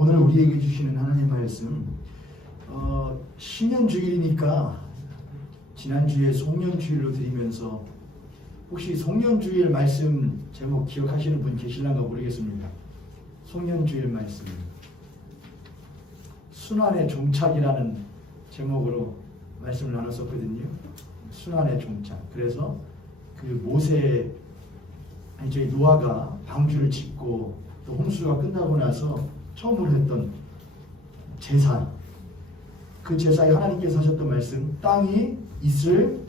오늘 우리에게 주시는 하나님의 말씀, 신년주일이니까 지난주에 송년주일로 드리면서 혹시 송년주일 말씀 제목 기억하시는 분 계실란가 모르겠습니다. 송년주일 말씀, 순환의 종착이라는 제목으로 말씀을 나눴었거든요. 순환의 종착. 그래서 저희 노아가 방주를 짓고 또 홍수가 끝나고 나서 처음으로 했던 제사, 그 제사에 하나님께서 하셨던 말씀, 땅이 있을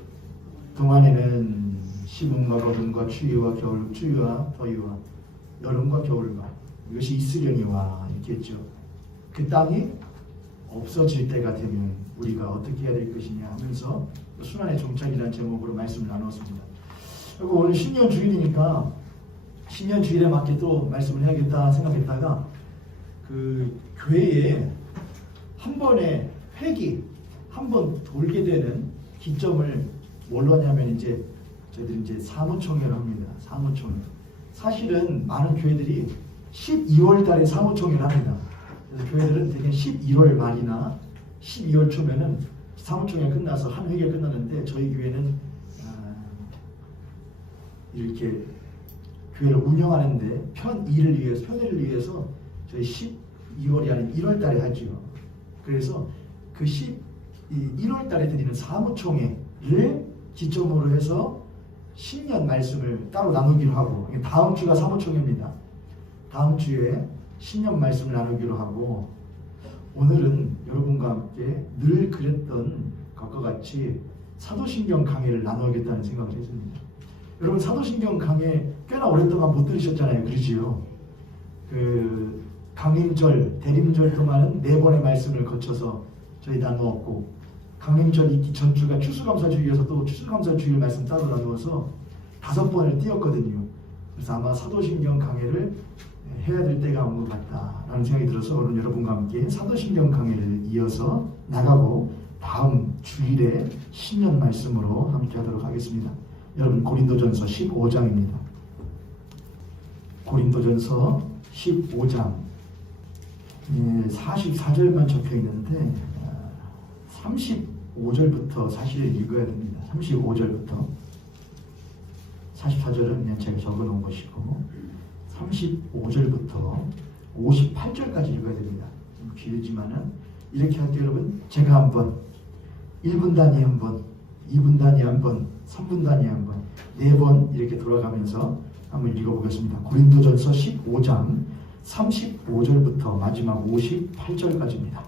동안에는 시분과 거름과 추위와 겨울, 추위와 더위와 여름과 겨울과 이것이 있으려니와 이렇게 했죠. 그 땅이 없어질 때가 되면 우리가 어떻게 해야 될 것이냐 하면서 순환의 종착이라는 제목으로 말씀을 나눴습니다. 그리고 오늘 신년주일이니까 신년주일에 맞게 또 말씀을 해야겠다 생각했다가 그 교회에 한 번의 회기, 한 번 돌게 되는 기점을 뭘로 하냐면 저희들이 사무총회를 합니다. 사무총회. 사실은 많은 교회들이 12월 달에 사무총회를 합니다. 그래서 교회들은 대개 11월 말이나 12월 초면은 사무총회 끝나서 한 회기가 끝났는데 저희 교회는 이렇게 교회를 운영하는데 편의를 위해서 저희 12월이 아닌 1월 달에 하죠. 그래서 그 1월 달에 드리는 사무총회를 기점으로 해서 신년 말씀을 따로 나누기로 하고, 다음 주가 사무총회입니다. 다음 주에 신년 말씀을 나누기로 하고, 오늘은 여러분과 함께 늘 그랬던 것과 같이 사도신경 강해를 나누겠다는 생각을 했습니다. 여러분, 사도신경 강해 꽤나 오랫동안 못 들으셨잖아요. 그러지요? 강림절, 대림절 동안은 4번의 말씀을 거쳐서 저희 나누었고, 강림절 있기 전주가 추수감사주일이어서 또 추수감사주일 말씀 따로 나누어서 5번을 띄었거든요. 그래서 아마 사도신경 강해를 해야 될 때가 온 것 같다라는 생각이 들어서 오늘 여러분과 함께 사도신경 강해를 이어서 나가고 다음 주일에 신년 말씀으로 함께 하도록 하겠습니다. 여러분, 고린도전서 15장입니다. 고린도전서 15장 44절만 적혀 있는데 35절부터 사실 읽어야 됩니다. 35절부터 44절은 그냥 제가 적어 놓은 것이고 35절부터 58절까지 읽어야 됩니다. 좀 길지만은 이렇게 할게요. 여러분, 제가 한번 1분 단위 한번, 2분 단위 한번, 3분 단위 한번, 4번 이렇게 돌아가면서 한번 읽어보겠습니다. 고린도전서 15장 35절부터 마지막 58절까지입니다.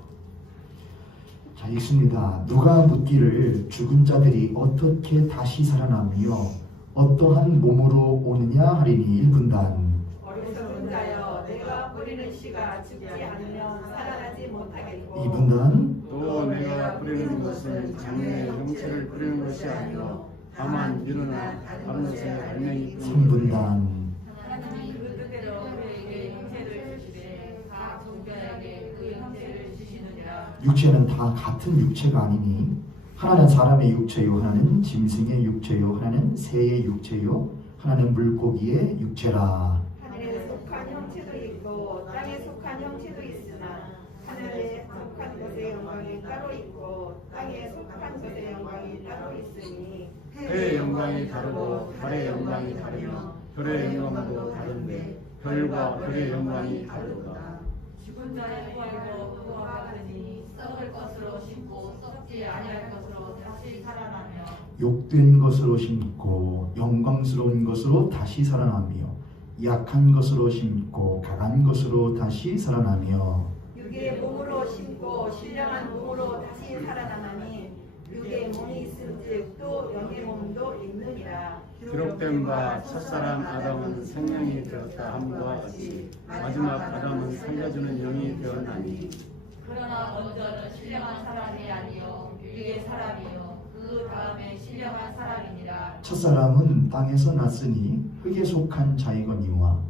자, 읽습니다. 누가 묻기를 죽은 자들이 어떻게 다시 살아나며 어떠한 몸으로 오느냐 하리니 1분단. 어리석은 자여, 내가 뿌리는 씨가 죽지 않으면 살아나지 못하겠고 2분단. 또 내가 뿌리는 것은 장래의 형체를 뿌리는 것이 아니요 다만 이루나 다른 것의 알맹이 3분단. 하나님이 그 뜻대로 그에게 형체를 주시되 각 종자에게 그 형체를 주시느니라. 육체는 다 같은 육체가 아니니 하나는 사람의 육체요, 하나는 짐승의 육체요, 하나는 새의 육체요, 하나는 물고기의 육체라. 하늘에 속한 형체도 있고 땅에 속한 형체도 있으나 하늘에 속한 것의 영광이 따로 있고 땅에 속한 것의 영광이 따로 있으니 해의 영광이 다르고 달의 영광이 다르며 별의 영광도 다른데 별과 별의 영광이 다르다. 죽은 자의 부활도 그와 같으니 썩을 것으로 심고 썩지 아니할 것으로 다시 살아나며 욕된 것으로 심고 영광스러운 것으로 다시 살아나며 약한 것으로 심고 강한 것으로 다시 살아나며 육의 몸으로 심고 신령한 몸으로 다시 살아나나니 육의 몸이 있은즉 또 영의 몸도 있느니라. 기록된 바 첫사람 아담은 생명이 되었다 함과 같이 마지막 아담은 살려주는 영이 되었나니 그러나 먼저는 신령한 사람이 아니요 육의 사람이요 그 다음에 신령한 사람이니라. 첫사람은 땅에서 났으니 흙에 속한 자이거니와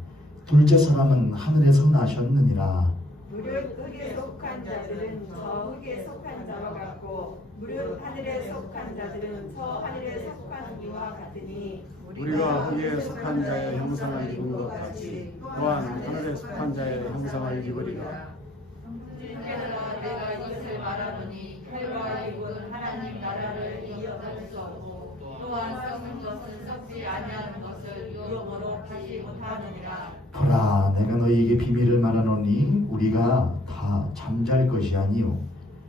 둘째 사람은 하늘에서 나셨느니라. 무릇 흙에 속한 자들은 저 흙에 속한 자와 같고 무릇 하늘에 속한 자들은 저 하늘에 속한 이와 같으니 우리가 흙에 속한 자의 형상을 입은 것 같이 또한 하늘에 속한 자의 형상을 입으리라. 주께서 내가 이것을 말하노니 혈과 육은 하나님 나라를 이어갈 수 없고 또한 썩은 것은 썩지 아니하는 것을 여러모로 다시 못하느니라. 보라, 내가 너희에게 비밀을 말하노니 우리가 다 잠잘 것이 아니요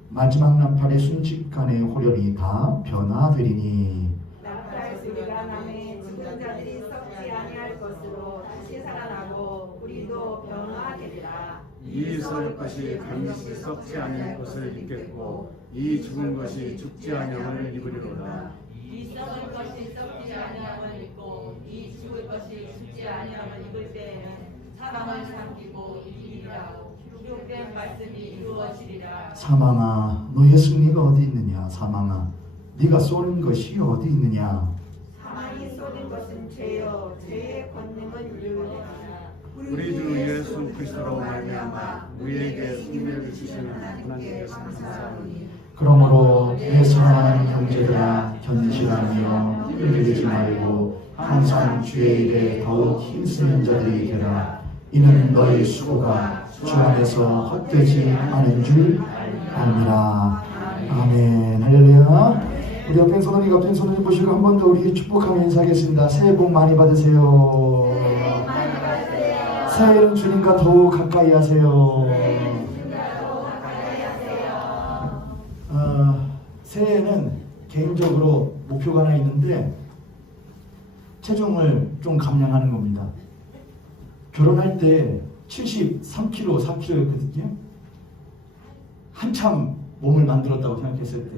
마지막 나팔의 순식간에 호련히 다 변화되리니. 나팔 소리가 나매 죽은 자들이 썩지 아니할 것으로 다시 살아나고 우리도 변화하리라. 이 썩을 것이 반드시 썩지 아니할 것을 입겠고 이 죽은 것이 죽지 아니함을 입으리로다. 이 썩을 것이 썩지 아니함을 입고 이 죽을 것이 죽지 아니함을 입을 때에는 사망을 삼키고 이기리라. 기록된 말씀이 이루어지리라. 사망아, 너의 승리가 어디 있느냐? 사망아, 네가 쏘는 것이 어디 있느냐? 사망이 쏟은 것은 죄요 죄의 권능은 유효하니라. 우리 주 예수 그리스도로 말미암아 우리에게 승리를 주시는 하나님께 감사하오니. 그러므로 내 사랑하는 형제들아, 견실하며 힘들지 말고 항상 주의 일에 더욱 힘쓰는 자들이 되라. 이는 너희 수고가 주 안에서 헛되지 않은 줄 압니다. 아멘. 할렐루야. 우리 옆에 손을 옆에 손을 보시고 한 번 더 우리 축복하며 인사하겠습니다. 새해 복 많이 받으세요. 새해는 주님과 더욱 가까이 하세요. 새해에는 개인적으로 목표가 하나 있는데 체중을 좀 감량하는 겁니다. 결혼할 때 73kg, 4kg였거든요. 한참 몸을 만들었다고 생각했을 때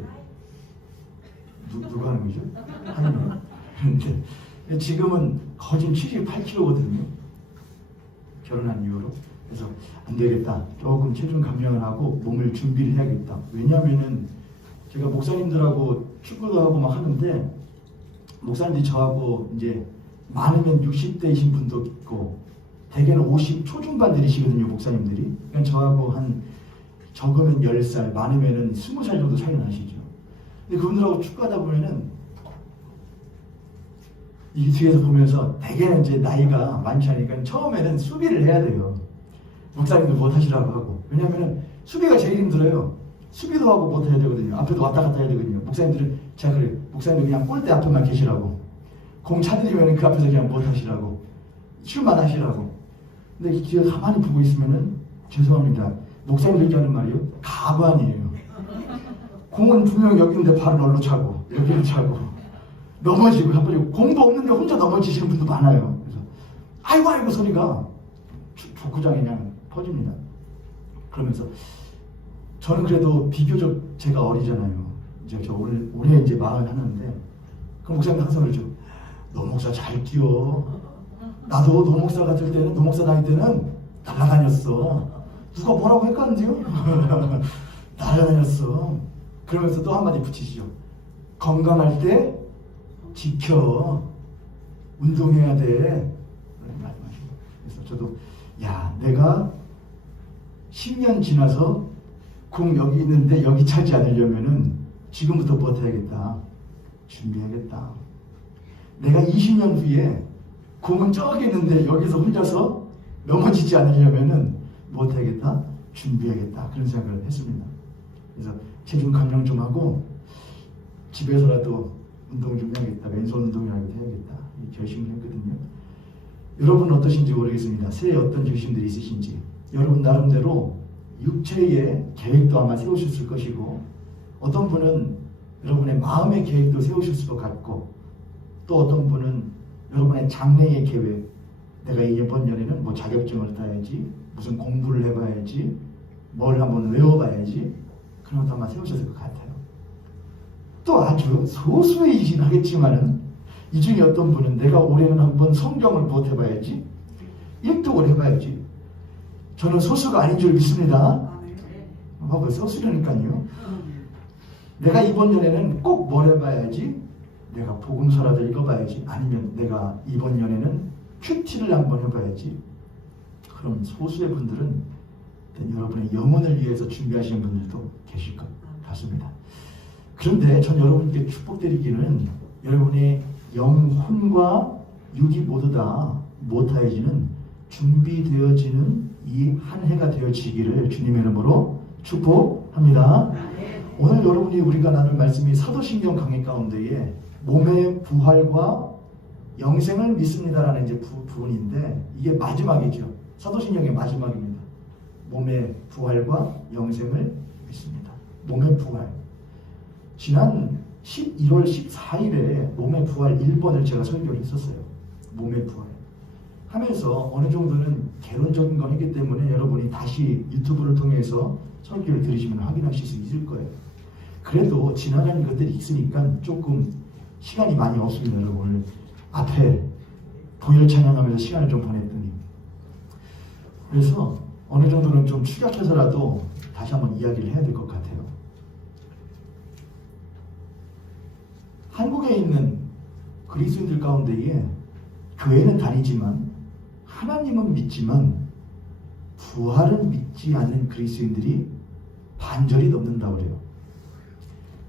누가 하는 거죠? 하나님. 그런데 지금은 거진 78kg거든요. 결혼한 이후로. 그래서 안 되겠다. 조금 체중 감량을 하고 몸을 준비를 해야겠다. 왜냐하면은 제가 목사님들하고 축구도 하고 막 하는데 목사님들이 저하고 이제 많으면 60대이신 분도 있고 대개는 50 초중반들이시거든요, 목사님들이. 그러니까 저하고 한 적으면 10살, 많으면은 20살 정도 차이 나시죠. 근데 그분들하고 축구하다 보면은 이 뒤에서 보면서 대개는 이제 나이가 많지 않으니까 처음에는 수비를 해야 돼요. 목사님들 못 하시라고 하고. 왜냐면은 수비가 제일 힘들어요. 수비도 하고 못 해야 되거든요. 앞에도 왔다 갔다 해야 되거든요. 목사님들은 제가 그래요. 목사님들 그냥 골대 앞에만 계시라고. 공 차드리면 그 앞에서 그냥 못 하시라고. 슛만 하시라고. 근데 뒤에 가만히 보고 있으면은 죄송합니다. 목사님들이 하는 말이요. 가관이에요. 공은 분명 여기 있는데 발은 얼로 차고 여기로 차고 넘어지고 한번 공도 없는데 혼자 넘어지시는 분도 많아요. 그래서 아이고 아이고 소리가 족구장에 그냥 퍼집니다. 그러면서 저는 그래도 비교적 제가 어리잖아요. 이제 저 올해 이제 41인데 그 목사님 항상 그러죠. 노 목사 잘 뛰어. 나도 노 목사 같을 때는 노 목사 나이 때는 날아다녔어. 누가 뭐라고 했겠는데요? 날아다녔어. 그러면서 또 한마디 붙이시죠. 건강할 때 지켜. 운동해야 돼. 그런 말씀하시고. 그래서 저도 야, 내가 10년 지나서 공 여기 있는데 여기 차지 않으려면은 지금부터 버텨야겠다. 준비해야겠다. 내가 20년 후에 공은 저기 있는데 여기서 혼자서 넘어지지 않으려면은 못하겠다. 준비해야겠다. 그런 생각을 했습니다. 그래서 체중 감량 좀 하고 집에서라도 운동 좀 해야겠다. 왼손 운동이라도 해야겠다. 이 결심을 했거든요. 여러분 어떠신지 모르겠습니다. 새해 어떤 결심들이 있으신지. 여러분 나름대로 육체의 계획도 아마 세우셨을 것이고 어떤 분은 여러분의 마음의 계획도 세우실 수도 같고 또 어떤 분은 여러분의 장래의 계획, 내가 이번 년에는 뭐 자격증을 따야지, 무슨 공부를 해봐야지, 뭘 한번 외워봐야지, 그런 것도 아마 세우셨을 것 같아요. 또 아주 소수이긴 하겠지만은 이 중에 어떤 분은 내가 올해는 한번 성경을 못 해봐야지, 일독을 해봐야지. 저는 소수가 아닌 줄 믿습니다. 봐봐요, 소수라니까요. 내가 이번 년에는 꼭 뭘 해봐야지, 내가 복음서라도 읽어봐야지, 아니면 내가 이번 년에는 큐티를 한번 해봐야지. 그럼 소수의 분들은 여러분의 영혼을 위해서 준비하시는 분들도 계실 것 같습니다. 그런데 전 여러분께 축복드리기는 여러분의 영혼과 육이 모두 다 못하여지는 준비되어지는 이 한 해가 되어지기를 주님의 이름으로 축복합니다. 오늘 여러분이 우리가 나눌 말씀이 사도신경 강의 가운데에 몸의 부활과 영생을 믿습니다라는 이제 부분인데 이게 마지막이죠. 사도신경의 마지막입니다. 몸의 부활과 영생을 믿습니다. 몸의 부활. 지난 11월 14일에 몸의 부활 1번을 제가 설교를 했었어요. 몸의 부활. 하면서 어느 정도는 개론적인 건 했기 때문에 여러분이 다시 유튜브를 통해서 설교를 들으시면 확인하실 수 있을 거예요. 그래도 지나가는 것들이 있으니까 조금 시간이 많이 없습니다. 여러분 오늘 앞에 보혈 찬양하면서 시간을 좀 보냈더니 그래서 어느 정도는 좀 축약해서라도 다시 한번 이야기를 해야 될 것 같아요. 한국에 있는 그리스도인들 가운데에 교회는 다니지만 하나님은 믿지만 부활은 믿지 않는 그리스도인들이 반절이 넘는다고 그래요.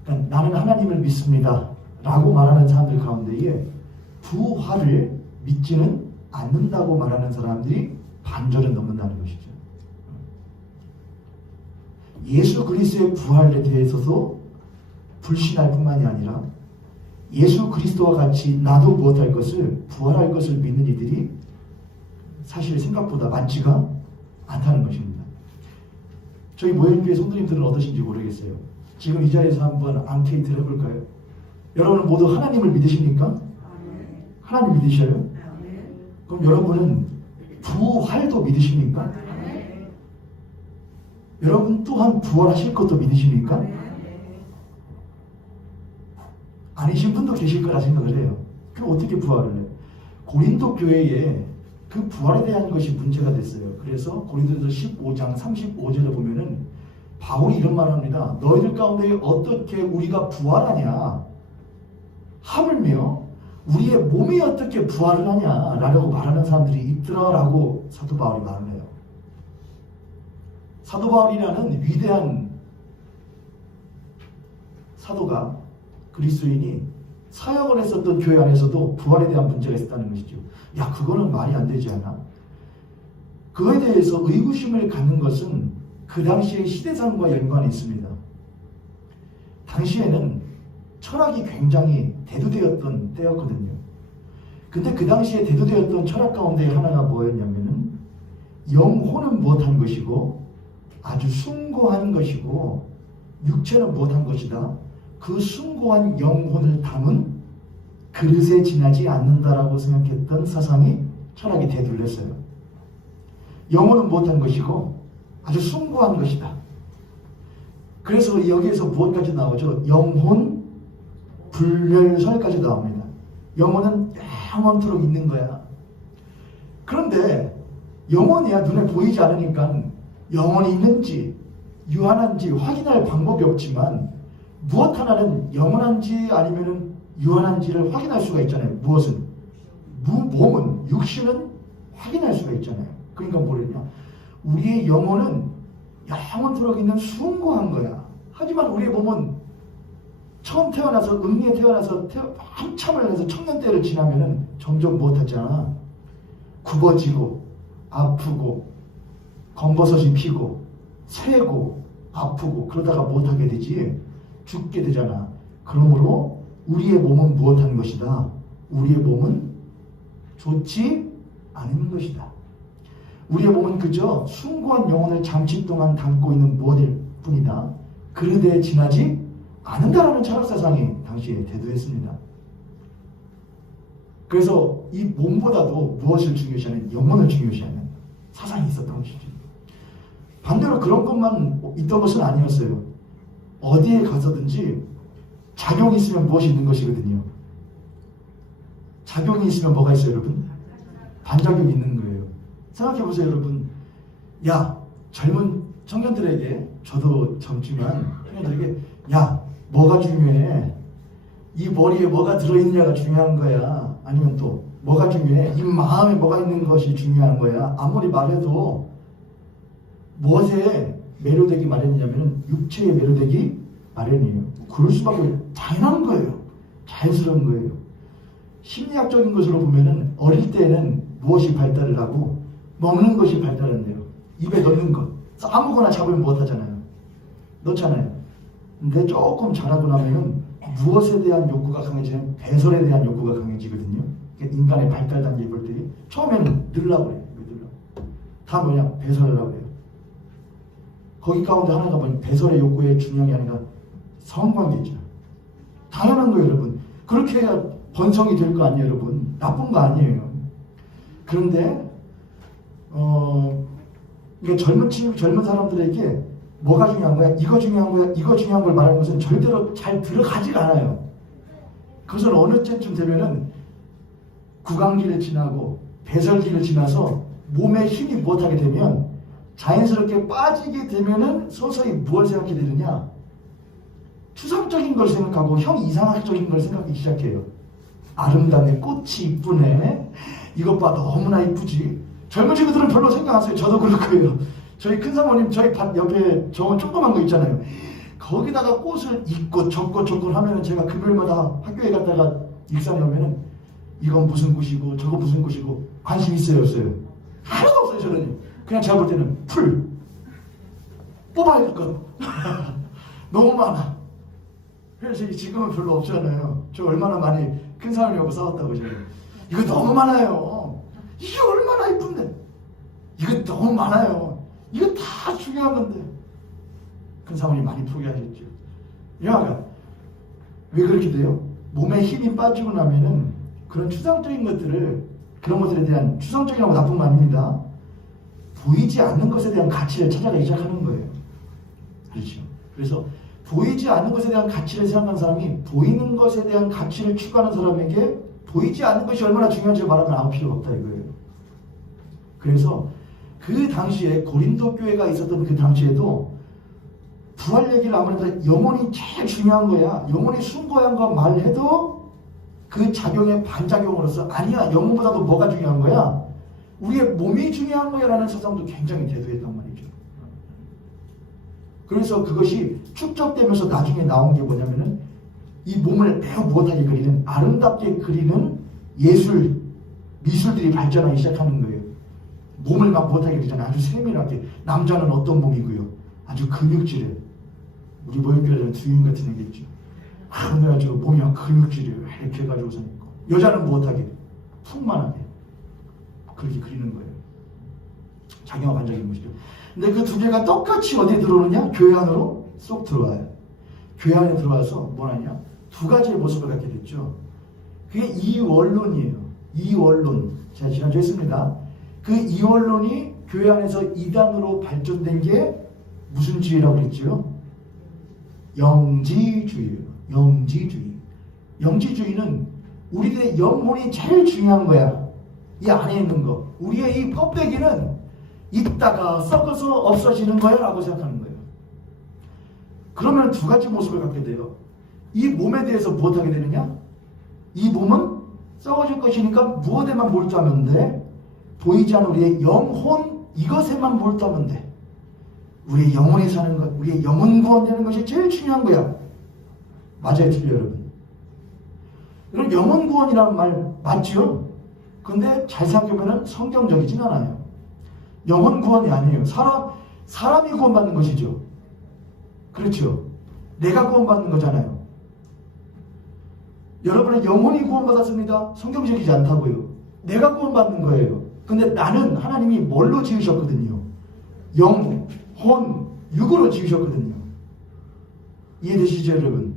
그러니까 나는 하나님을 믿습니다 라고 말하는 사람들 가운데에 부활을 믿지는 않는다고 말하는 사람들이 반절은 넘는다는 것이죠. 예수 그리스도의 부활에 대해서도 불신할 뿐만이 아니라 예수 그리스도와 같이 나도 무엇할 것을 부활할 것을 믿는 이들이 사실 생각보다 많지가 않다는 것입니다. 저희 모형교회 성도님들은 어떠신지 모르겠어요. 지금 이 자리에서 한번 앙케이트를 해볼까요? 여러분은 모두 하나님을 믿으십니까? 하나님 믿으셔요? 그럼 여러분은 부활도 믿으십니까? 여러분 또한 부활하실 것도 믿으십니까? 아니신 분도 계실 거라 생각을 해요. 그럼 어떻게 부활을 해요? 고린도 교회에 그 부활에 대한 것이 문제가 됐어요. 그래서 고린도서 15장 35절에 보면은 바울이 이런 말을 합니다. 너희들 가운데 어떻게 우리가 부활하냐? 하물며 우리의 몸이 어떻게 부활을 하냐? 라고 말하는 사람들이 있더라라고 사도 바울이 말을 해요. 사도 바울이라는 위대한 사도가 그리스도인이 사역을 했었던 교회 안에서도 부활에 대한 문제가 있었다는 것이죠. 야, 그거는 말이 안 되지 않아? 그거에 대해서 의구심을 갖는 것은 그 당시의 시대상과 연관이 있습니다. 당시에는 철학이 굉장히 대두되었던 때였거든요. 근데 그 당시에 대두되었던 철학 가운데 하나가 뭐였냐면은 영혼은 무엇한 것이고 아주 숭고한 것이고 육체는 무엇한 것이다. 그 숭고한 영혼을 담은 그릇에 지나지 않는다라고 생각했던 사상이 철학이 대두를 했어요. 영혼은 무엇한 것이고 아주 숭고한 것이다. 그래서 여기에서 무엇까지 나오죠? 영혼 불멸설까지 나옵니다. 영혼은 영원토록 있는 거야. 그런데 영혼이야 눈에 보이지 않으니까 영혼이 있는지 유한한지 확인할 방법이 없지만 무엇 하나는 영원한지 아니면 유한한지를 확인할 수가 있잖아요. 무엇은? 몸은, 육신은 확인할 수가 있잖아요. 그러니까 뭐랬냐? 우리의 영혼은 영원토록 있는 숭고한 거야. 하지만 우리의 몸은 처음 태어나서 응리에 태어나서 한참을 해서 청년때를 지나면은 점점 무엇하잖아. 굽어지고 아프고 검버섯이 피고 새고 아프고 그러다가 무엇하게 되지? 죽게 되잖아. 그러므로 우리의 몸은 무엇한 것이다? 우리의 몸은 좋지 않은 것이다. 우리의 몸은 그저 숭고한 영혼을 잠시 동안 담고 있는 무엇일 뿐이다. 그릇에 지나지 않는다라는 철학사상이 당시에 대두했습니다. 그래서 이 몸보다도 무엇을 중요시하는? 영혼을 중요시하는 사상이 있었던 것이죠. 반대로 그런 것만 있던 것은 아니었어요. 어디에 가서든지 작용이 있으면 무엇이 있는 것이거든요. 작용이 있으면 뭐가 있어요, 여러분? 반작용이 있는 거예요. 생각해보세요, 여러분. 야, 젊은 청년들에게, 저도 젊지만 청년들에게, 야, 뭐가 중요해? 이 머리에 뭐가 들어있느냐가 중요한 거야. 아니면 또 뭐가 중요해? 이 마음에 뭐가 있는 것이 중요한 거야. 아무리 말해도 무엇에 매료되기 마련이냐면 육체에 매료되기 마련이에요. 그럴 수밖에 당연한 거예요. 자연스러운 거예요. 심리학적인 것으로 보면은 어릴 때는 무엇이 발달을 하고 먹는 것이 발달한대요. 입에 넣는 것. 아무거나 잡으면 못하잖아요. 넣잖아요. 근데 조금 자라고 나면은 무엇에 대한 욕구가 강해지면 배설에 대한 욕구가 강해지거든요. 그러니까 인간의 발달 단계 볼 때 처음에는 넣으려고 그래요. 다 뭐냐? 배설하려고 해요. 거기 가운데 하나가 뭐냐? 배설의 욕구의 중요한 게 아니라 성관계죠. 당연한 거예요, 여러분. 그렇게 해야 번성이 될 거 아니에요, 여러분. 나쁜 거 아니에요. 그런데 그러니까 젊은 사람들에게 뭐가 중요한 거야? 이거 중요한 거야? 이거 중요한 걸 말하는 것은 절대로 잘 들어가지가 않아요. 그것을 어느 때쯤 되면은 구강기를 지나고 배설기를 지나서 몸에 힘이 못하게 되면 자연스럽게 빠지게 되면은 서서히 무엇을 생각하게 되느냐? 추상적인 걸 생각하고 형 이상학적인 걸 생각하기 시작해요. 아름다네, 꽃이 이쁘네, 이것 봐 너무나 이쁘지. 젊은 친구들은 별로 생각 안 써요. 저도 그럴 거예요. 저희 큰 사모님 저희 밭 옆에 저건 조그만 거 있잖아요. 거기다가 꽃을 잇고 적고 하면은 제가 금요일마다 학교에 갔다가 익산에 오면은 이건 무슨 꽃이고 저거 무슨 꽃이고 관심 있어요, 없어요? 하나도 없어요. 저는 그냥 제가 볼 때는 풀 뽑아야 될 것 너무 많아. 그래서 지금은 별로 없잖아요. 저 얼마나 많이 큰 사람이하고 싸웠다고. 제가 이거 너무 많아요. 이게 얼마나 이쁜데 이거 너무 많아요. 이거 다 중요한 건데. 큰 사모님 많이 포기하셨죠. 여하간 왜 그렇게 돼요? 몸에 힘이 빠지고 나면은 그런 추상적인 것들을, 그런 것들에 대한, 추상적이라고 나쁜 거 아닙니다. 보이지 않는 것에 대한 가치를 찾아가기 시작하는 거예요. 그렇죠. 그래서 보이지 않는 것에 대한 가치를 생각하는 사람이 보이는 것에 대한 가치를 추구하는 사람에게 보이지 않는 것이 얼마나 중요한지 말하면 아무 필요가 없다 이거예요. 그래서 그 당시에 고린도 교회가 있었던 그 당시에도 부활 얘기를 아무래도 영혼이 제일 중요한 거야. 영혼이 숭고한 거 말해도 그 작용의 반작용으로서 아니야, 영혼보다도 뭐가 중요한 거야? 우리의 몸이 중요한 거야 라는 사상도 굉장히 대두했단 말이죠. 그래서 그것이 축적되면서 나중에 나온 게 뭐냐면은 이 몸을 매우 못하게 그리는, 아름답게 그리는 미술들이 발전하기 시작하는 거예요. 몸을 막 못하게 그리잖아요. 아주 세밀하게. 남자는 어떤 몸이고요? 아주 근육질해. 우리 모형교회는 두인 같은 얘기 있죠. 그래가지고 몸이 막 근육질이에요. 이렇게 해가지고서 있고. 여자는 못하게 풍만하게 그렇게 그리는 거예요. 자기가 반작인 것이죠. 근데 그 두 개가 똑같이 어디에 들어오느냐? 교회 안으로 쏙 들어와요. 교회 안에 들어와서 뭐하냐? 두 가지의 모습을 갖게 됐죠. 그게 이원론이에요. 이원론. 제가 지난주에 했습니다. 그 이원론이 교회 안에서 이단으로 발전된 게 무슨 주의라고 그랬죠? 영지주의예요. 영지주의. 영지주의는 우리들의 영혼이 제일 중요한 거야. 이 안에 있는 거. 우리의 이 껍데기는 있다가 썩어서 없어지는 거야 라고 생각하는 거예요. 그러면 두 가지 모습을 갖게 돼요. 이 몸에 대해서 무엇하게 되느냐? 이 몸은 썩어질 것이니까 무엇에만 몰두하면 돼? 보이지 않는 우리의 영혼, 이것에만 몰두하면 돼. 우리의 영혼이 사는 것, 우리의 영혼 구원되는 것이 제일 중요한 거야. 맞아요, 틀려요, 여러분? 그럼 영혼 구원이라는 말 맞죠? 근데 잘 생각해보면 성경적이진 않아요. 영혼 구원이 아니에요. 사람이 구원받는 것이죠. 그렇죠? 내가 구원받는 거잖아요. 여러분의 영혼이 구원받았습니다. 성경적이지 않다고요. 내가 구원받는 거예요. 근데 나는 하나님이 뭘로 지으셨거든요? 영, 혼, 육으로 지으셨거든요. 이해되시죠, 여러분?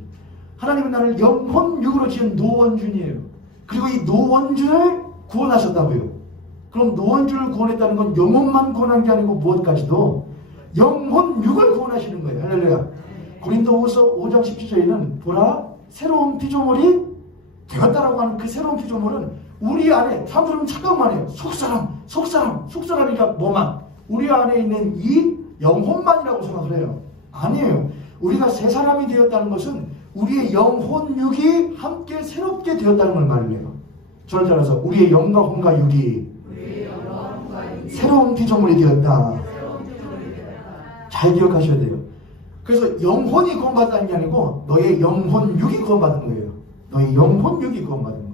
하나님은 나를 영혼, 육으로 지은 노원준이에요. 그리고 이 노원준을 구원하셨다고요. 그럼 노원준을 구원했다는 건 영혼만 구원한 게 아니고 무엇까지도 영혼, 육을 구원하시는 거예요. 할렐루야. 고린도후서 5장 17절에는 보라, 새로운 피조물이 되었다라고 하는 그 새로운 피조물은 우리 안에, 사람들은 착각만 해요. 속사람이니까 뭐만? 우리 안에 있는 이 영혼만이라고 생각을 해요. 아니에요. 우리가 새 사람이 되었다는 것은 우리의 영혼, 육이 함께 새롭게 되었다는 걸 말해요. 저를 따라서 우리의 영과 혼과 육이 새로운 피조물이 되었다. 잘 기억하셔야 돼요. 그래서 영혼이 구원받다는 게 아니고 너의 영혼, 육이 구원받은 거예요. 너의 영혼, 육이 구원받은 거.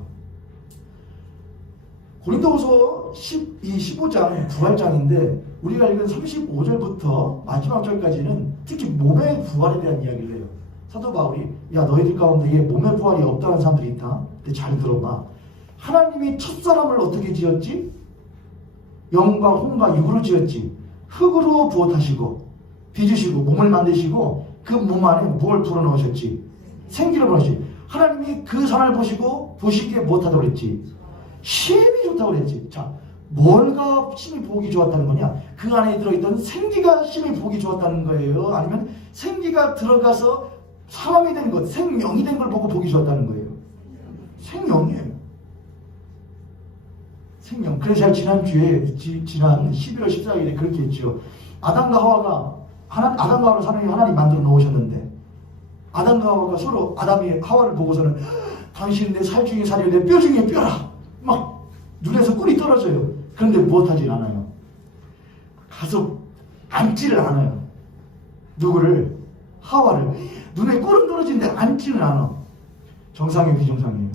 고린도후서 15장 부활장인데 우리가 읽은 35절부터 마지막 절까지는 특히 몸의 부활에 대한 이야기를 해요. 사도 바울이 야 너희들 가운데 몸의 부활이 없다는 사람들이 있다. 근데 잘 들어봐. 하나님이 첫사람을 어떻게 지었지? 영과 혼과 육으로 지었지. 흙으로 부어타시고 빚으시고 몸을 만드시고 그 몸 안에 뭘 불어넣으셨지? 생기를 불어넣으셨지. 하나님이 그 산을 보시기에 못하다고 그랬지? 힘이 좋다고 그랬지. 자, 뭘가 힘이 보기 좋았다는 거냐? 그 안에 들어있던 생기가 힘이 보기 좋았다는 거예요? 아니면 생기가 들어가서 사람이 된 것, 생명이 된 걸 보고 보기 좋았다는 거예요? 생명이에요. 생명. 그래서 제가 지난주에, 지난 11월 14일에 그렇게 했죠. 아담과 하와를 하나님 만들어 놓으셨는데, 아담과 하와가 서로 아담이 하와를 보고서는 당신은 내 살 중에 살이요, 내 뼈 중에 뼈라. 막 눈에서 꿀이 떨어져요. 그런데 무엇하진 않아요. 가서 앉지를 않아요. 누구를? 하와를. 눈에 꿀은 떨어지는데 앉지는 않아. 정상이에요, 비정상이에요?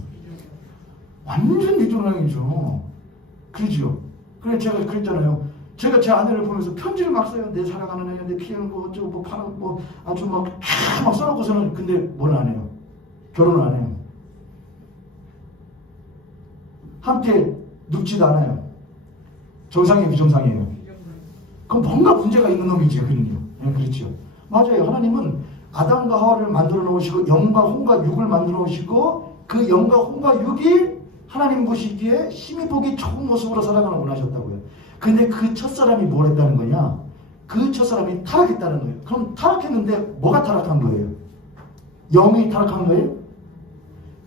완전 비정상이죠. 그러죠. 그래 제가 그랬잖아요. 제가 제 아내를 보면서 편지를 막 써요. 내 사랑하는 애, 내 키우고 어쩌고 뭐 파라고 뭐 아주 막 써놓고서는 근데 뭘 안 해요? 결혼을 안 해요. 함께 눕지도 않아요. 정상이에요, 비정상이에요? 그럼 뭔가 문제가 있는 놈이죠, 그는요. 네, 그렇죠. 맞아요. 하나님은 아담과 하와를 만들어 놓으시고 영과 혼과 육을 만들어 놓으시고 그 영과 혼과 육이 하나님 보시기에 힘이 보기 좋은 모습으로 살아가는 원하셨다고요. 근데 그 첫사람이 뭘 했다는 거냐? 그 첫사람이 타락했다는 거예요. 그럼 타락했는데 뭐가 타락한 거예요? 영이 타락한 거예요?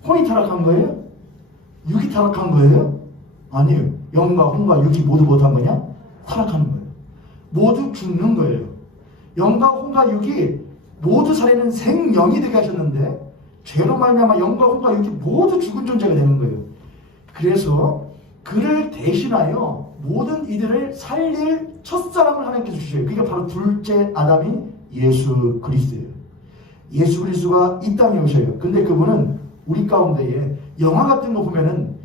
혼이 타락한 거예요? 육이 타락한 거예요? 아니에요. 영과 혼과 육이 모두 못한 거냐? 타락하는 거예요. 모두 죽는 거예요. 영과 혼과 육이 모두 살아있는 생명이 되게 하셨는데 죄로 말미암아 영과 혼과 육이 모두 죽은 존재가 되는 거예요. 그래서 그를 대신하여 모든 이들을 살릴 첫사람을 하나님께서 주셔요. 그게 바로 둘째 아담이 예수 그리스도예요. 예수 그리스도가 이 땅에 오셔요. 근데 그분은 우리 가운데에 영화 같은 거 보면은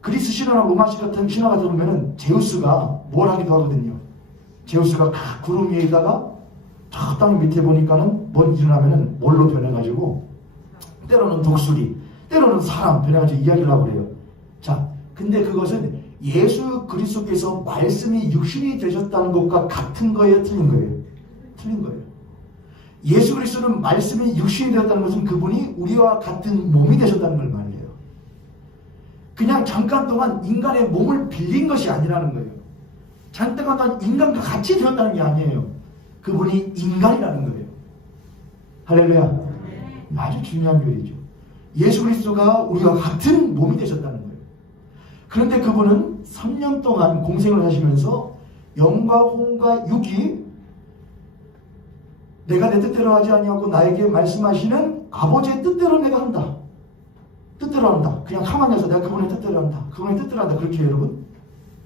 그리스 신화나 로마 같은 신화 같은 거 보면은 제우스가 뭘 하기도 하거든요. 제우스가 구름 위에다가 저 땅 밑에 보니까는 뭔 일어나면은 뭘로 변해가지고 때로는 독수리, 때로는 사람 변해가지고 이야기를 하고 그래요. 자, 근데 그것은 예수 그리스도께서 말씀이 육신이 되셨다는 것과 같은 거예요, 틀린 거예요? 틀린 거예요. 예수 그리스도는 말씀이 육신이 되었다는 것은 그분이 우리와 같은 몸이 되셨다는 걸 말해요. 그냥 잠깐 동안 인간의 몸을 빌린 것이 아니라는 거예요. 잠깐 동안 인간과 같이 되었다는 게 아니에요. 그분이 인간이라는 거예요. 할렐루야. 아주 중요한 교리죠. 예수 그리스도가 우리와 같은 몸이 되셨다는 거예요. 그런데 그분은 3년 동안 공생을 하시면서 영과 혼과 육이 내가 내 뜻대로 하지 아니하고 나에게 말씀하시는 아버지의 뜻대로 내가 한다. 뜻대로 한다. 그냥 가만히 해서 내가 그분의 뜻대로 한다. 그분의 뜻대로 한다. 그렇게 해요, 여러분?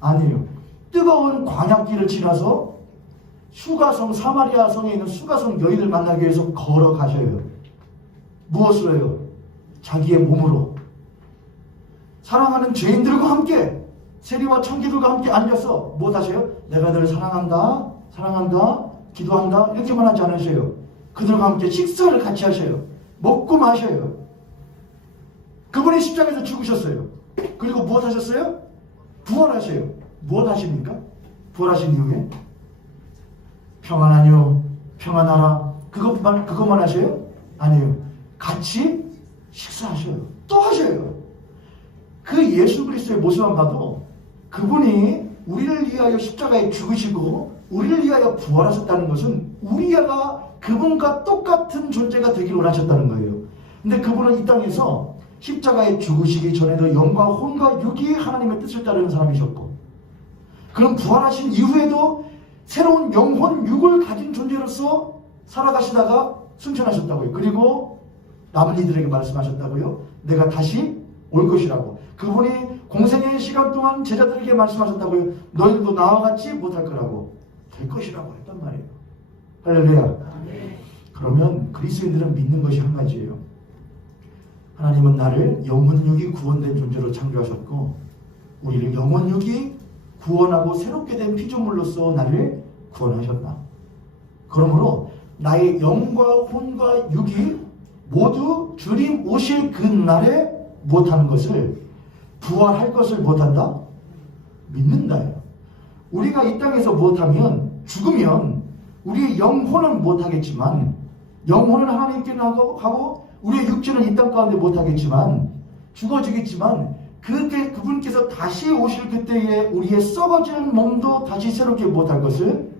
아니에요. 뜨거운 광야길을 지나서 수가성 사마리아 성에 있는 수가성 여인을 만나기 위해서 걸어가셔요. 무엇으로 해요? 자기의 몸으로. 사랑하는 죄인들과 함께 세리와 청기들과 함께 앉아서 무엇 하세요? 내가 너를 사랑한다, 사랑한다, 기도한다 이렇게만 하지 않으셔요. 그들과 함께 식사를 같이 하셔요. 먹고 마셔요. 그분이 십자가에서 죽으셨어요. 그리고 무엇 하셨어요? 부활하셔요. 무엇 하십니까? 부활하신 이후에 평안하뇨, 평안하라 그것만 하셔요? 아니에요. 같이 식사하셔요. 또 하셔요. 그 예수 그리스도의 모습만 봐도 그분이 우리를 위하여 십자가에 죽으시고 우리를 위하여 부활하셨다는 것은 우리가 그분과 똑같은 존재가 되기를 원하셨다는 거예요. 근데 그분은 이 땅에서 십자가에 죽으시기 전에도 영과 혼과 육이 하나님의 뜻을 따르는 사람이셨고 그럼 부활하신 이후에도 새로운 영혼, 육을 가진 존재로서 살아가시다가 승천하셨다고요. 그리고 남은 이들에게 말씀하셨다고요. 내가 다시 올 것이라고. 그분이 공생의 시간 동안 제자들에게 말씀하셨다고요. 너희들도 나와 같이 못할 거라고. 될 것이라고 했단 말이에요. 할렐루야. 그러면 그리스도인들은 믿는 것이 한 가지예요. 하나님은 나를 영혼, 육이 구원된 존재로 창조하셨고 우리를 영혼육이 구원하고 새롭게 된 피조물로서 나를 구원하셨다. 그러므로 나의 영과 혼과 육이 모두 주님 오실 그 날에 못하는 것을, 부활할 것을 못한다? 믿는다요. 우리가 이 땅에서 못하면, 죽으면 우리의 영혼은 못하겠지만, 영혼은 하나님께 나가고 우리의 육체는 이 땅 가운데 못하겠지만, 죽어지겠지만, 그분께서 다시 오실 그때에 우리의 썩어지는 몸도 다시 새롭게 못할 것을,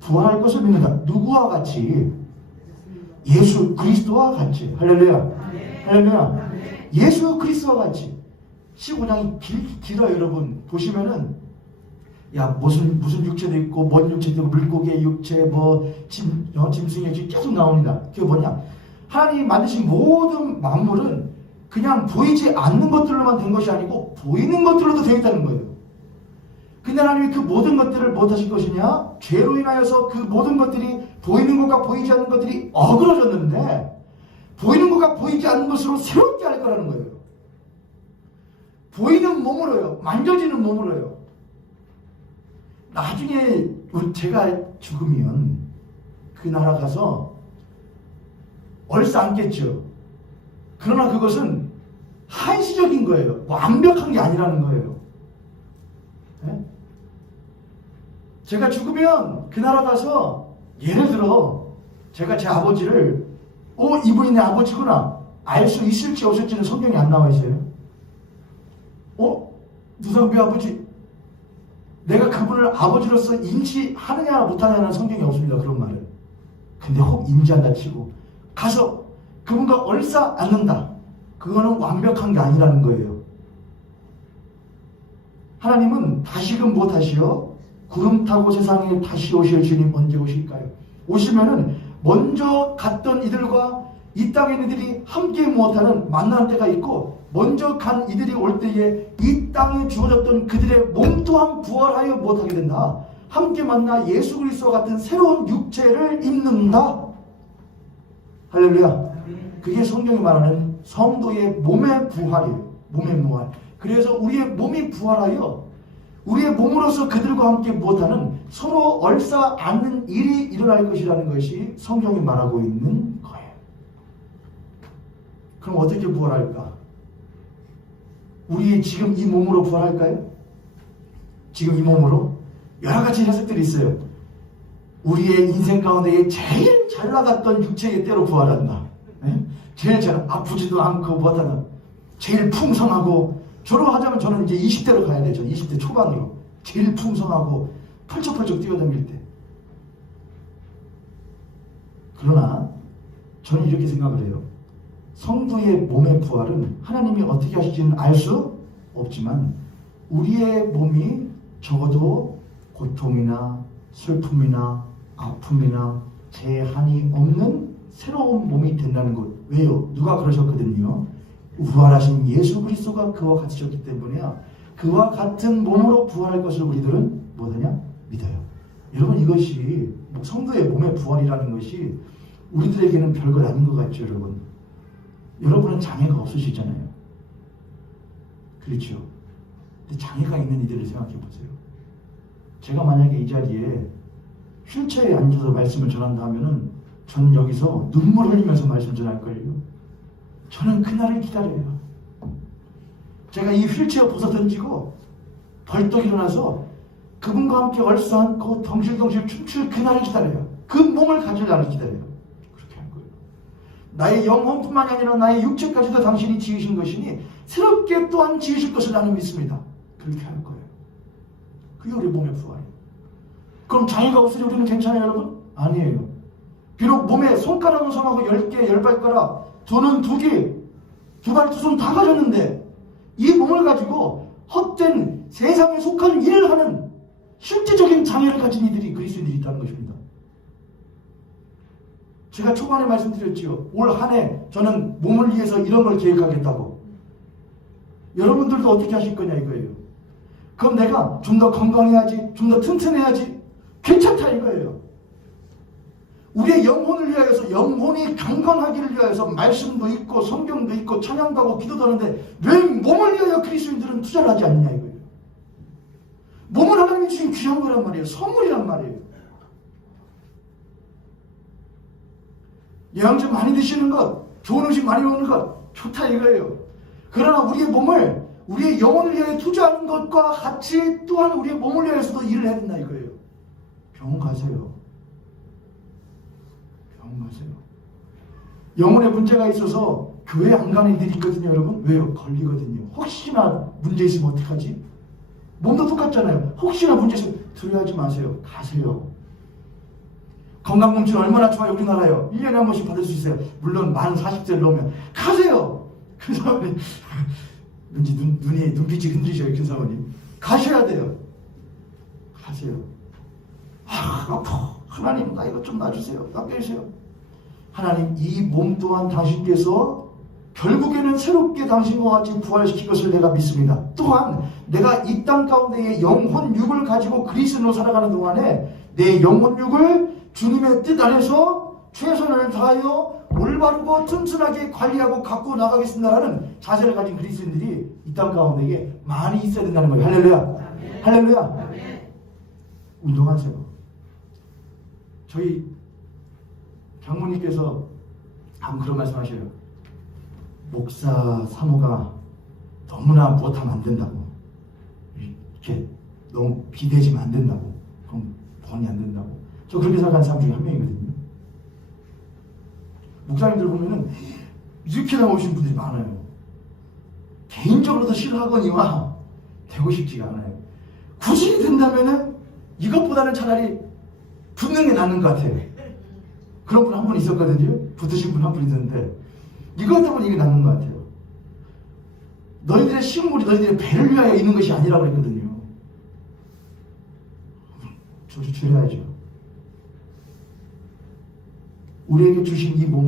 부활할 것을 믿는다. 누구와 같이? 예수 그리스도와 같이. 할렐루야. 할렐루야. 예수 그리스도와 같이. 15장이 길어요, 여러분. 보시면은, 야, 무슨 육체도 있고, 뭔 육체도 있고, 물고기의 육체, 짐승의 육체 계속 나옵니다. 그게 뭐냐? 하나님이 만드신 모든 만물은 그냥 보이지 않는 것들로만 된 것이 아니고, 보이는 것들로도 되어 있다는 거예요. 근데 하나님이 그 모든 것들을 못하실 것이냐? 죄로 인하여서 그 모든 것들이, 보이는 것과 보이지 않는 것들이 어그러졌는데, 보이는 것과 보이지 않는 것으로 새롭게 할 거라는 거예요. 보이는 몸으로요. 만져지는 몸으로요. 나중에 제가 죽으면 그 나라 가서 얼싸안겠죠. 그러나 그것은 한시적인 거예요. 완벽한 게 아니라는 거예요. 네? 제가 죽으면 그 나라 가서, 예를 들어 제가 제 아버지를 이분이 내 아버지구나 알 수 있을지 없을지는 성경에 안 나와 있어요. 누상비 아버지, 내가 그분을 아버지로서 인지하느냐 못하느냐는 성경에 없습니다. 그런 말은. 근데 혹 인지한다 치고 가서 그분과 얼싸 앉는다. 그거는 완벽한 게 아니라는 거예요. 하나님은 다시금 못하시어 구름 타고 세상에 다시 오실 주님 언제 오실까요? 오시면은 먼저 갔던 이들과 이 땅에 있는 이들이 함께 못하는 만나는 때가 있고, 먼저 간 이들이 올 때에 이 땅에 주어졌던 그들의 몸 또한 부활하여 못하게 된다. 함께 만나 예수 그리스도와 같은 새로운 육체를 입는다. 할렐루야. 그게 성경이 말하는 성도의 몸의 부활이에요. 몸의 부활. 그래서 우리의 몸이 부활하여 우리의 몸으로서 그들과 함께 못하는, 서로 얼싸 안는 일이 일어날 것이라는 것이 성경이 말하고 있는 거예요. 그럼 어떻게 부활할까? 우리 지금 이 몸으로 부활할까요? 지금 이 몸으로? 여러 가지 해석들이 있어요. 우리의 인생 가운데 제일 잘 나갔던 육체의 때로 부활한다. 네? 제일 잘 아프지도 않고 못하는, 제일 풍성하고, 저로 하자면 저는 이제 20대로 가야 되죠. 20대 초반으로. 제일 풍성하고 펄쩍펄쩍 뛰어다닐 때. 그러나 저는 이렇게 생각을 해요. 성도의 몸의 부활은 하나님이 어떻게 하실지는 알 수 없지만, 우리의 몸이 적어도 고통이나 슬픔이나 아픔이나 재한이 없는 새로운 몸이 된다는 것. 왜요? 누가 그러셨거든요. 부활하신 예수 그리스도가 그와 같으셨기 때문에야 그와 같은 몸으로 부활할 것을 우리들은 뭐하냐? 믿어요. 여러분, 이것이 성도의 몸의 부활이라는 것이 우리들에게는 별것 아닌 것 같죠, 여러분. 여러분은 장애가 없으시잖아요. 그렇죠? 근데 장애가 있는 이들을 생각해 보세요. 제가 만약에 이 자리에 휠체어에 앉아서 말씀을 전한다 하면은 저는 여기서 눈물 흘리면서 말씀 전할 거예요. 저는 그날을 기다려요. 제가 이 휠체어 벗어던지고 벌떡 일어나서 그분과 함께 얼싸안고 덩실덩실 춤출 그날을 기다려요. 그 몸을 가질 날을 기다려요. 그렇게 할 거예요. 나의 영혼뿐만이 아니라 나의 육체까지도 당신이 지으신 것이니 새롭게 또한 지으실 것을 나는 믿습니다. 그렇게 할 거예요. 그게 우리 몸의 부활이에요. 그럼 장애가 없으니 우리는 괜찮아요, 여러분? 아니에요. 비록 몸에 손가락은 성하고 10개, 10발가락, 두 눈 2개, 2발 2손 다 가졌는데 이 몸을 가지고 헛된 세상에 속한 일을 하는 실제적인 장애를 가진 이들이 그리스도인들이 있다는 것입니다. 제가 초반에 말씀드렸지요. 올 한 해 저는 몸을 위해서 이런 걸 계획하겠다고. 여러분들도 어떻게 하실 거냐 이거예요. 그럼 내가 좀 더 건강해야지, 좀 더 튼튼해야지, 괜찮다 이거예요. 우리의 영혼을 위하여서, 영혼이 강건하기를 위하여서 말씀도 있고 성경도 있고 찬양도 하고 기도도 하는데 왜 몸을 위하여 그리스도인들은 투자를 하지 않느냐 이거예요. 하나님이 주신 귀한 거란 말이에요. 선물이란 말이에요. 영양제 많이 드시는 것, 좋은 음식 많이 먹는 것 좋다 이거예요. 그러나 우리의 몸을, 우리의 영혼을 위해 투자하는 것과 같이 또한 우리의 몸을 위해서도 일을 해야 된다 이거예요. 병원 가세요. 병원 가세요. 영혼에 문제가 있어서 교회 안 가는 이들이 있거든요, 여러분. 왜요? 걸리거든요. 혹시나 문제 있으면 어떡하지? 몸도 똑같잖아요. 혹시나 문제 있으면 두려워하지 마세요. 가세요. 건강검진 얼마나 좋아요, 우리나라요. 1년에 한 번씩 받을 수 있어요. 물론 만 40세를 넘으면. 가세요! 그 사모님, 왠지 눈빛이 흔들리셔요, 그 사모님. 가셔야 돼요. 가세요. 아파. 하나님, 나 이것 좀 놔주세요. 놔주세요. 하나님, 이 몸 또한 당신께서 결국에는 새롭게 당신과 같이 부활시킨 것을 내가 믿습니다. 또한 내가 이 땅 가운데에 영혼 육을 가지고 그리스도로 살아가는 동안에 내 영혼 육을 주님의 뜻 안에서 최선을 다하여 올바르고 튼튼하게 관리하고 갖고 나가겠습니다라는 자세를 가진 그리스도인들이 이 땅 가운데에 많이 있어야 된다는 거예요. 할렐루야. 아멘. 할렐루야. 아멘. 운동하세요. 저희 장모님께서 한번 그런 말씀 하셔요. 목사 사모가 너무나 못하면 안 된다고. 이렇게 너무 비대지면 안 된다고. 그럼 번이 안 된다고. 저 그렇게 생각하는 사람 중에 한 명이거든요. 목사님들 보면은 이렇게 나오신 분들이 많아요. 개인적으로도 싫어하거니와 되고 싶지가 않아요. 굳이 된다면은 이것보다는 차라리 붙는 게 낫는 것 같아요. 그런 분 한 분 있었거든요. 붙으신 분 한 분 있었는데 이것 때문에 이게 낫는 것 같아요. 너희들의 식물이 너희들의 배를 위하여 있는 것이 아니라고 그랬거든요. 저도 줄여야죠. 우리에게 주신 이 몸